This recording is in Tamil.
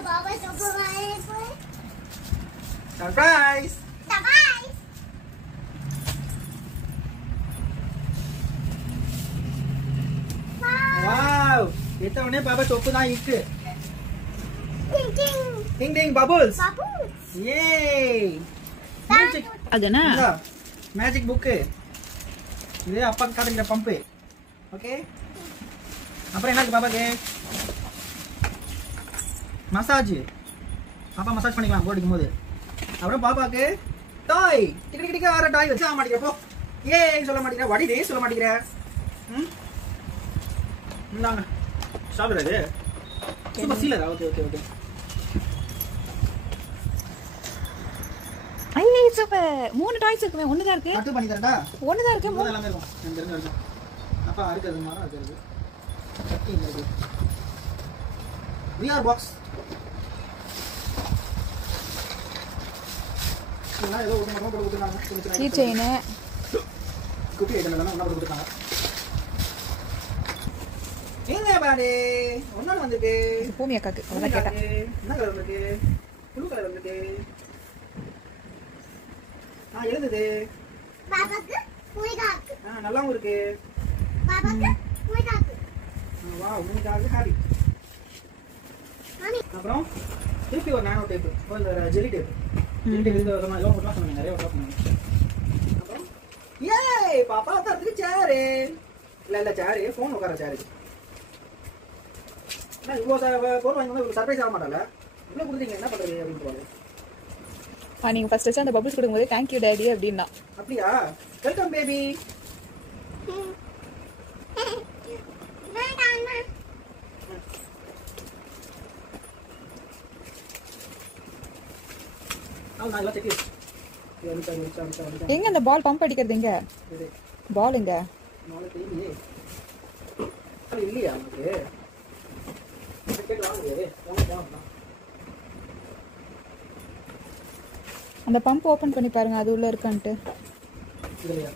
Surprise! Surprise! Wow! Kita mana Papa choco na ik. Ding ding. Ding ding bubbles. Bubbles. Yay! Magic. Adana. Magic book. Ini apa kader pump. Okay? அப்புறம் என்ன இருக்கு பாப்பாக்கு? மசாஜ். பாப்பா மசாஜ் பண்ணிக்கலாம் போர் அடிக்கும்போது. அப்புறம் பாப்பாக்கு டாய். டிக் டிக் டிக் ஆற டாய் வச்சு மாட்டிக்க போ. ஏய் சொல்ல மாட்டீங்க. வடி டே சொல்ல மாட்டீங்க. இந்தாங்க. சாப்பிடுறது. சூப்பர் சீலரா. Okay okay okay. ஐயே சூப்பர். 3 டாய்ஸ் இருக்குமே. ஒண்ணு தான் இருக்கு. கட் பண்ணி தரடா. ஒண்ணு தான் இருக்கு. மூணு எல்லாமே இருக்கும். ரெண்டு ரெண்டு இருக்கும். அப்பா அறுக்கிறது மாறா அறுக்கிறது. கட்டி இருக்கு. VR box. நான் ஏதோ ஒரு மட்டும் கொடுத்துட்டாங்க. Key chain. குட்டி ஐட்டம் எல்லாம் ஒண்ணா கொடுத்துட்டாங்க. ஏங்க பாடி ஒண்ணா வந்திருக்கு. பூமி அக்காக்கு அத கேட்டா. என்ன கலர் இருக்கு? ப்ளூ கலர் இருக்கு. எழுதுது. பாபாக்கு பூமிகாக்கு. நல்லாவும் இருக்கு. பாபாக்கு பூமிகாக்கு. வாவ் பூமிகாக்கு ஹாப்பி. அப்புறம் திருப்பி ஒரு நானோ டேப் ஒரு ஜெலி டேப் ஜெலி டேப் இந்த மாதிரி எல்லாம் போட்டா சொன்னீங்க நிறைய போட்டா சொன்னீங்க அப்புறம் ஏய் பாப்பா தரதுக்கு சேர் இல்ல சேர் ஃபோன் உட்கார சேர் நான் இவ்வளோ பொருள் வாங்கி வந்து சர்ப்ரைஸ் ஆக மாட்டால இவ்வளோ கொடுத்தீங்க என்ன பண்றது அப்படின்னு போவாங்க நீங்க ஃபர்ஸ்ட் வச்சு அந்த பபிள்ஸ் கொடுக்கும்போது தேங்க் யூ டாடி அப்படின்னா அப்படியா வெல்கம் பேபி எங்க அந்த பால் பம்ப் அடிக்கிறது எங்க பால் எங்க இல்லையா அந்த பம்ப் ஓபன் பண்ணி பாருங்க அது உள்ள இருக்கான்ட்டு இல்லையா